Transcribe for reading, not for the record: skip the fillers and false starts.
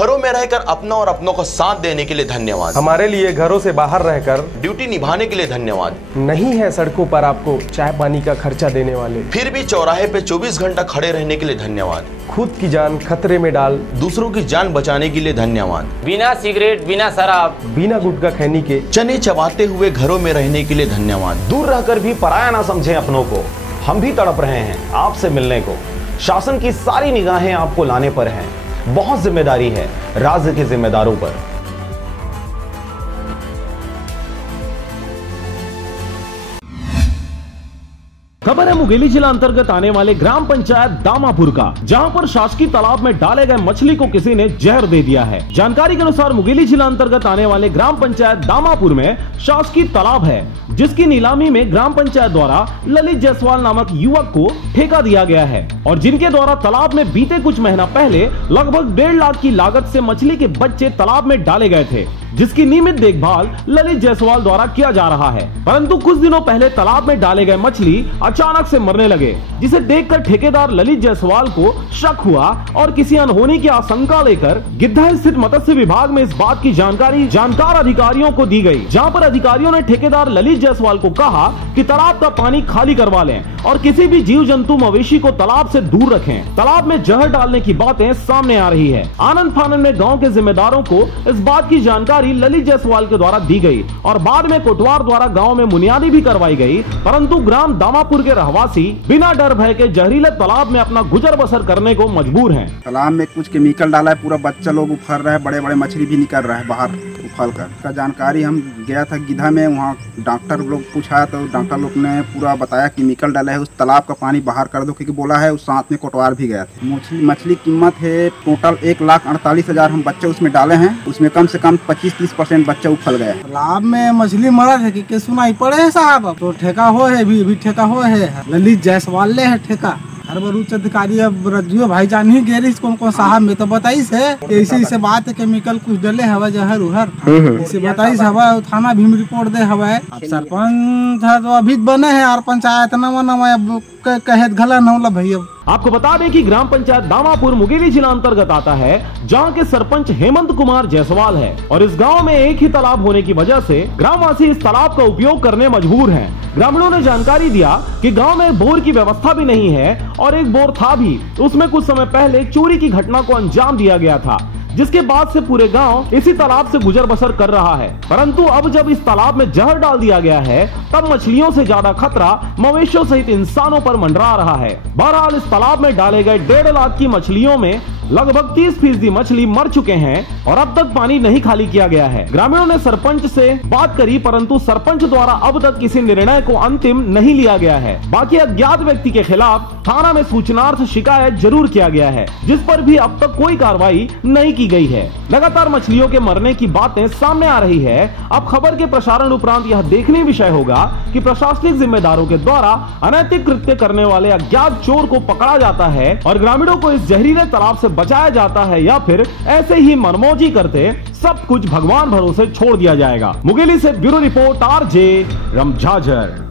घरों में रहकर अपनों और अपनों को साथ देने के लिए धन्यवाद। हमारे लिए घरों से बाहर रहकर ड्यूटी निभाने के लिए धन्यवाद। नहीं है सड़कों पर आपको चाय पानी का खर्चा देने वाले, फिर भी चौराहे पे 24 घंटा खड़े रहने के लिए धन्यवाद। खुद की जान खतरे में डाल दूसरों की जान बचाने के लिए धन्यवाद। बिना सिगरेट, बिना शराब, बिना गुटखा खैनी के चने चबाते हुए घरों में रहने के लिए धन्यवाद। दूर रहकर भी पराया ना समझें अपनों को, हम भी तड़प रहे हैं आपसे मिलने को। शासन की सारी निगाहें आपको लाने पर हैं, बहुत जिम्मेदारी है राज्य के जिम्मेदारों पर। खबर है मुंगेली जिला अंतर्गत आने वाले ग्राम पंचायत दामापुर का, जहां पर शासकीय तालाब में डाले गए मछली को किसी ने जहर दे दिया है। जानकारी के अनुसार मुंगेली जिला अंतर्गत आने वाले ग्राम पंचायत दामापुर में शासकीय तालाब है, जिसकी नीलामी में ग्राम पंचायत द्वारा ललित जायसवाल नामक युवक को ठेका दिया गया है और जिनके द्वारा तालाब में बीते कुछ महीना पहले लगभग 1.5 लाख की लागत से मछली के बच्चे तालाब में डाले गए थे, जिसकी नियमित देखभाल ललित जायसवाल द्वारा किया जा रहा है। परंतु कुछ दिनों पहले तालाब में डाले गए मछली अचानक से मरने लगे, जिसे देखकर ठेकेदार ललित जायसवाल को शक हुआ और किसी अनहोनी की आशंका लेकर गिद्धा स्थित मत्स्य विभाग में इस बात की जानकारी जानकार अधिकारियों को दी गई, जहां पर अधिकारियों ने ठेकेदार ललित जायसवाल को कहा कि तालाब का पानी खाली करवा लें और किसी भी जीव जंतु मवेशी को तालाब से दूर रखें। तालाब में जहर डालने की बातें सामने आ रही है। आनंद फानंद में गाँव के जिम्मेदारों को इस बात की जानकारी ललित जायसवाल के द्वारा दी गई और बाद में कोटवार द्वारा गांव में मुनियादी भी करवाई गई, परंतु ग्राम दामापुर के रहवासी बिना डर भय के जहरीले तालाब में अपना गुजर बसर करने को मजबूर हैं। तालाब में कुछ केमिकल डाला है, पूरा बच्चा लोग उफर रहा है, बड़े बड़े मछली भी निकल रहा है बाहर उफल कर। का जानकारी हम गया था गिद्धा में, वहाँ डॉक्टर लोग पूछा तो डॉक्टर लोग ने पूरा बताया केमिकल डाला है, उस तालाब का पानी बाहर कर दो, क्योंकि बोला है उस साथ में कोटवार भी गया था। मछली कीमत है टोटल 1,48,000 हम बच्चे उसमें डाले हैं, उसमें कम से कम 25-30% बच्चा उफल गया। तालाब में मछली मरा है कि सुनाई पड़े है साहब, तो ठेका हो है भी ठेका हो है ललित जायसवाल ले है ठेका। हर बार उच्च अधिकारी अब रजियो भाईजान ही गेरी कौन साहब में तो बताइस है ऐसे बात है केमिकल कुछ डले हवा जहर उहर ऐसे बताइस हवा, थाना भी रिपोर्ट दे हवा। अब सरपंच तो अभी बने हैं और पंचायत नवा कहेत घला नौला भैया। आपको बता दें कि ग्राम पंचायत दामापुर मुंगेली जिला अंतर्गत आता है, जहां के सरपंच हेमंत कुमार जायसवाल है और इस गांव में एक ही तालाब होने की वजह से ग्रामवासी इस तालाब का उपयोग करने मजबूर हैं। ग्रामीणों ने जानकारी दिया कि गांव में बोर की व्यवस्था भी नहीं है और एक बोर था भी, उसमें कुछ समय पहले चोरी की घटना को अंजाम दिया गया था, जिसके बाद से पूरे गांव इसी तालाब से गुजर बसर कर रहा है। परंतु अब जब इस तालाब में जहर डाल दिया गया है, तब मछलियों से ज्यादा खतरा मवेशियों सहित इंसानों पर मंडरा रहा है। बहरहाल इस तालाब में डाले गए 1.5 लाख की मछलियों में लगभग 30% मछली मर चुके हैं और अब तक पानी नहीं खाली किया गया है। ग्रामीणों ने सरपंच से बात करी, परंतु सरपंच द्वारा अब तक किसी निर्णय को अंतिम नहीं लिया गया है। बाकी अज्ञात व्यक्ति के खिलाफ थाना में सूचनार्थ शिकायत जरूर किया गया है, जिस पर भी अब तक कोई कार्रवाई नहीं की गई है। लगातार मछलियों के मरने की बातें सामने आ रही है। अब खबर के प्रसारण उपरांत यह देखने विषय होगा कि प्रशासनिक जिम्मेदारों के द्वारा अनैतिक कृत्य करने वाले अज्ञात चोर को पकड़ा जाता है और ग्रामीणों को इस जहरीले तालाब से बचाया जाता है या फिर ऐसे ही मनमौजी करते सब कुछ भगवान भरोसे छोड़ दिया जाएगा। मुंगेली से ब्यूरो रिपोर्ट RJ रमझाझर।